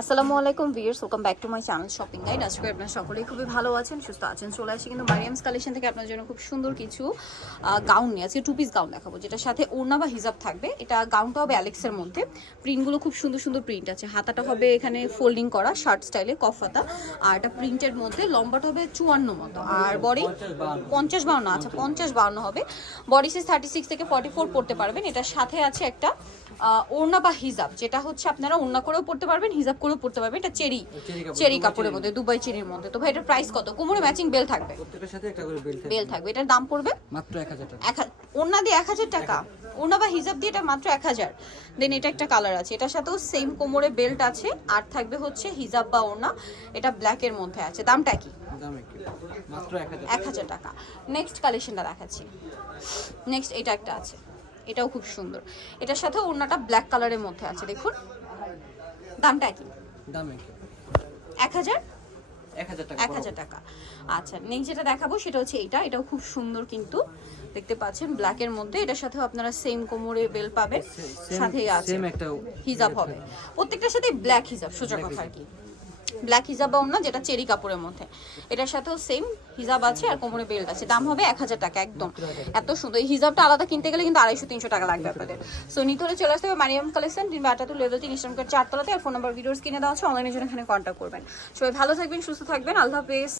আসসালামু আলাইকুম viewers, welcome back to my channel shopping guide. আজকে আপনারা সকলেই খুবই ভালো আছেন, সুস্থ আছেন, চলে আসি কিন্তু মারিয়ামস কালেকশন থেকে আপনার জন্য খুব সুন্দর কিছু গাউন নিয়ে। আজকে টু পিস গাউন দেখাবো, যেটার সাথে ওড়না বা হিজাব থাকবে। এটা গাউনটা হবে অ্যালেক্সের মধ্যে। প্রিন্টগুলো খুব সুন্দর সুন্দর প্রিন্ট আছে। হাতাটা হবে এখানে ফোল্ডিং করা শার্ট স্টাইলে কফাতা আর এটা প্রিন্টের মধ্যে, লম্বাটা হবে চুয়ান্ন মতো। আর বডি পঞ্চাশ বাউন্ন আচ্ছা পঞ্চাশ বাউন্ন হবে। বডি সাইজ থার্টি সিক্স থেকে ফর্টি ফোর পড়তে পারবেন। এটার সাথে আছে একটা ওড়না বা হিজাব, যেটা হচ্ছে আপনারা ওড়না করেও পড়তে পারবেন, হিজাব করেও পড়তে পারবে। এটা চেরি চেরি কাপড়ের মধ্যে দুবাই চেরির মধ্যে। তো ভাই এটার প্রাইস কত? কোমরে ম্যাচিং বেল থাকবে। প্রত্যেকটার সাথে একটা করে বেল থাকবে। বেল থাকবে। এটার দাম পড়বে? মাত্র এক হাজার টাকা। এক হা- ওড়না দিয়ে এক হাজার টাকা। ওড়না বা হিজাব দিয়ে এটা মাত্র এক হাজার। দেন এটা একটা কালার আছে। এটার সাথেও সেম কোমরে বেল্ট আছে। আর থাকবে হচ্ছে হিজাব বা ওড়না। এটা ব্ল্যাকের মধ্যে আছে। দামটা কি? মাত্র এক হাজার এক হাজার টাকা। নেক্সট কালেকশনটা দেখাচ্ছি। নেক্সট এটা একটা আছে। এটাও খুব সুন্দর। এটার সাথে ওড়নাটা ব্ল্যাক কালারের মধ্যে আছে। দেখুন। দামটা কি? দাম এক হাজার? এক হাজার টাকা আচ্ছা নেক্সট যেটা দেখাবো সেটা হচ্ছে এটা। এটাও খুব সুন্দর কিন্তু। দেখতে পাচ্ছেন ব্ল্যাকের মধ্যে। এটার সাথেও আপনারা সেম কোমরে বেল পাবেন। সাথেই আছে। সেম একটা হিজাব হবে। প্রত্যেকটার সাথে ব্ল্যাক হিজাব সোজা কথা আর কি। ব্ল্যাক হিজাব বা না যেটা চেরি কাপড়ের মধ্যে। এটার সাথেও সেম হিজাব আছে আর কোমরে বেল্ট আছে। দাম হবে এক হাজার টাকা একদম। এত সুন্দর। এই হিজাবটা আলাদা কিনতে গেলে কিন্তু আড়াইশো, তিনশো টাকা লাগবে আপনাদের। সো নিতে হলে চলে আসতে হবে মারিয়াম কালেকশন তিন বাটাতু লেভেল তিন ইসলামকার চারতলাতে। আর ফোন নাম্বার ভিডিওস কিনে দেওয়া হচ্ছে অনলাইনের জন্য এখানে কন্ট্যাক্ট করবেন। সবাই ভালো থাকবেন, সুস্থ থাকবেন। আল্লাহ হাফেজ।